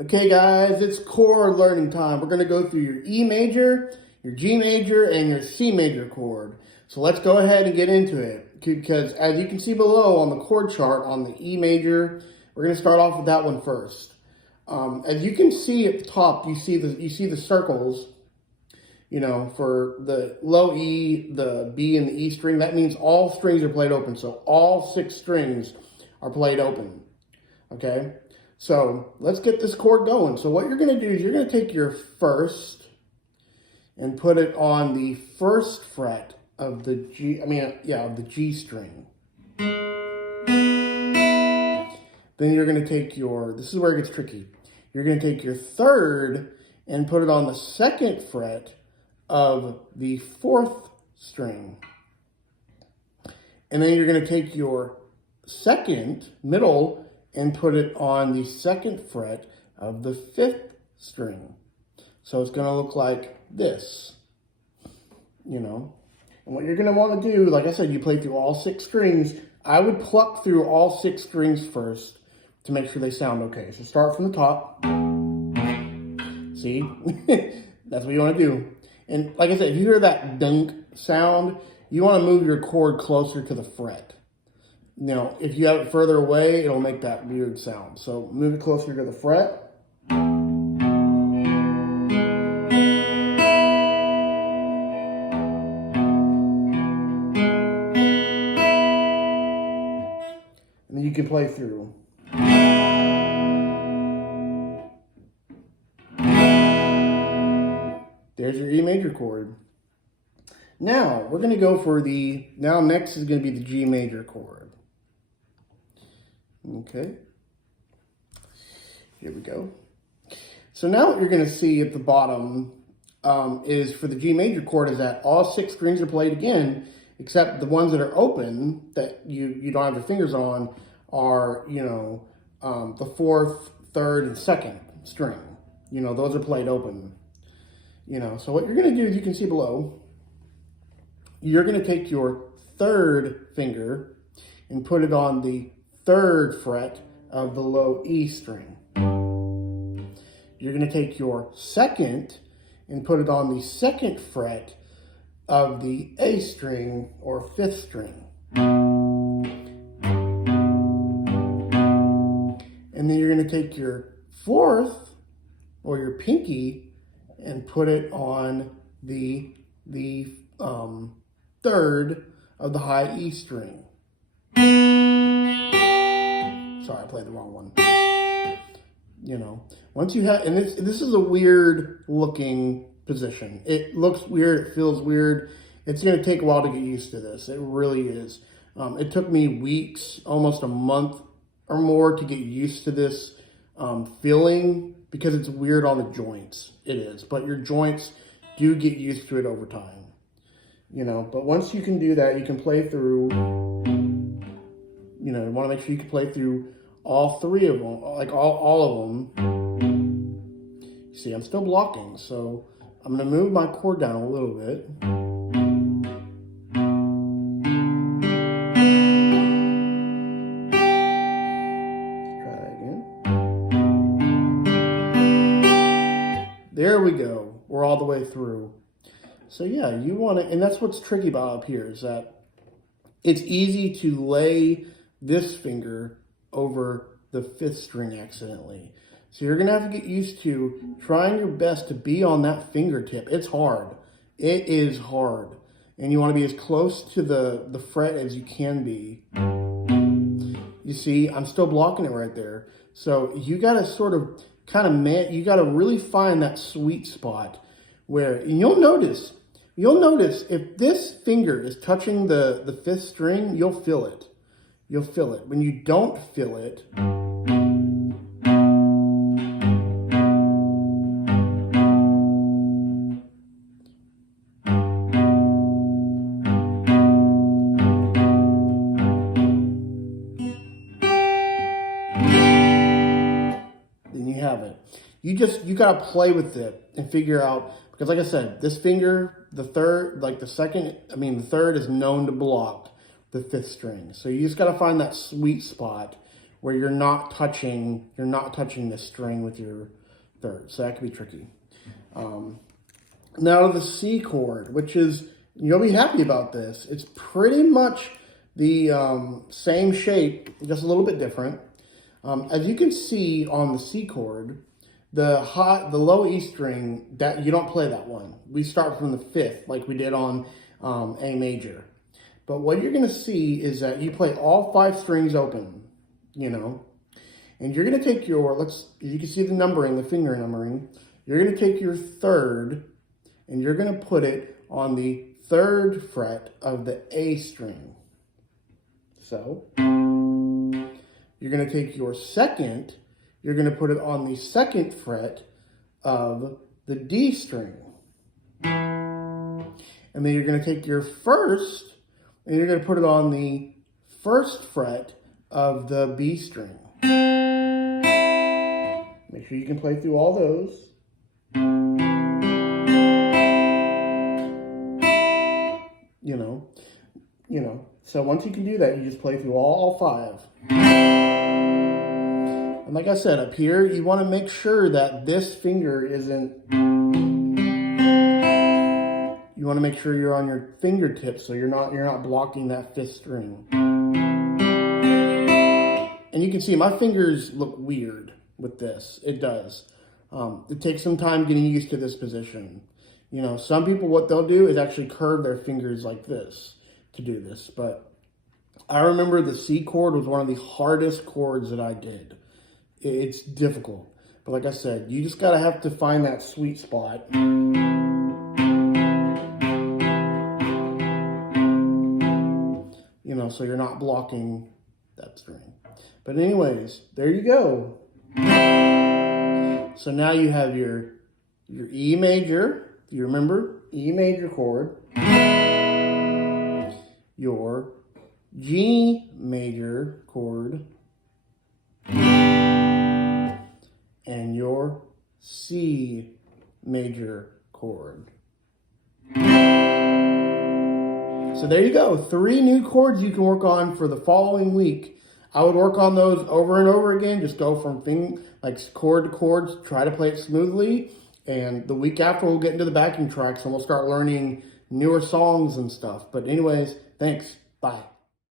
Okay, guys, it's chord learning time. We're going to go through your E major, your G major, and your C major chord. So let's go ahead and get into it. Because as you can see below on the chord chart on the E major, we're going to start off with that one first. As you can see at the top, you see the circles. You know, for the low E, the B, and the E string. That means all strings are played open. So all 6 strings are played open. Okay. So let's get this chord going. So what you're going to do is you're going to take your first and put it on the first fret of the of the G string. Then you're going to take this is where it gets tricky. You're going to take your third and put it on the second fret of the 4th string. And then you're going to take your second, middle, and put it on the 2nd fret of the 5th string. So it's going to look like this, you know. And what you're going to want to do, like I said, you play through all 6 strings. I would pluck through all 6 strings first to make sure they sound okay. So start from the top. See? That's what you want to do. And like I said, if you hear that dunk sound, you want to move your chord closer to the fret. You know, if you have it further away, it'll make that weird sound. So move it closer to the fret. And then you can play through. There's your E major chord. Now, we're going to go for next is going to be the G major chord. Okay. Here we go. So now what you're going to see at the bottom is for the G major chord is that all 6 strings are played again, except the ones that are open that you don't have your fingers on are, you know, the 4th, 3rd, and 2nd string. You know, those are played open. You know, so what you're going to do, as you can see below, you're going to take your 3rd finger and put it on the 3rd fret of the low E string. You're going to take your 2nd and put it on the 2nd fret of the A string or 5th string. And then you're going to take your 4th or your pinky and put it on the 3rd of the high E string. Sorry, I played the wrong one. You know, once you have, and this is a weird looking position. It looks weird, it feels weird. It's going to take a while to get used to this. It really is. It took me weeks, almost a month or more to get used to this feeling, because it's weird on the joints. It is, but your joints do get used to it over time. You know, but once you can do that, you can play through, you know, you want to make sure you can play through all 3 of them, like all of them. See, I'm still blocking, so I'm going to move my chord down a little bit. There we go. We're all the way through. So yeah, you want to, and that's what's tricky about up here, is that it's easy to lay this finger over the 5th string accidentally. So you're going to have to get used to trying your best to be on that fingertip. It's hard. It is hard. And you want to be as close to the fret as you can be. You see, I'm still blocking it right there. So you got to sort of you got to really find that sweet spot where, and you'll notice if this finger is touching the 5th string, you'll feel it. You'll feel it. When you don't feel it, then you have it. You got to play with it and figure out, because like I said, this finger, the 3rd, like the 3rd is known to block the 5th string. So you just got to find that sweet spot where you're not touching the string with your third. So that can be tricky. Now the C chord, which is, you'll be happy about this. It's pretty much the same shape, just a little bit different. As you can see on the C chord, the low E string, that you don't play that one. We start from the fifth, like we did on A major. But what you're going to see is that you play all 5 strings open, you know, and you're going to take your, you can see the numbering, the finger numbering. You're going to take your third, and you're going to put it on the 3rd fret of the A string. So, you're going to take your second, you're going to put it on the 2nd fret of the D string. And then you're going to take your first, and you're going to put it on the 1st fret of the B string. Make sure you can play through all those. You know. So once you can do that, you just play through all 5. And like I said, up here, you want to make sure that this finger isn't, you want to make sure you're on your fingertips so you're not blocking that 5th string. And you can see my fingers look weird with this. It does. It takes some time getting used to this position. You know, some people, what they'll do is actually curve their fingers like this to do this. But I remember the C chord was one of the hardest chords that I did. It's difficult. But like I said, you just gotta have to find that sweet spot. You know, so you're not blocking that string. But anyways, there you go. So now you have your E major, if you remember, E major chord, your G major chord, and your C major chord. So there you go, 3 new chords you can work on for the following week. I would work on those over and over again. Just go from chord to chords, try to play it smoothly. And the week after, we'll get into the backing tracks and we'll start learning newer songs and stuff. But anyways, thanks. Bye.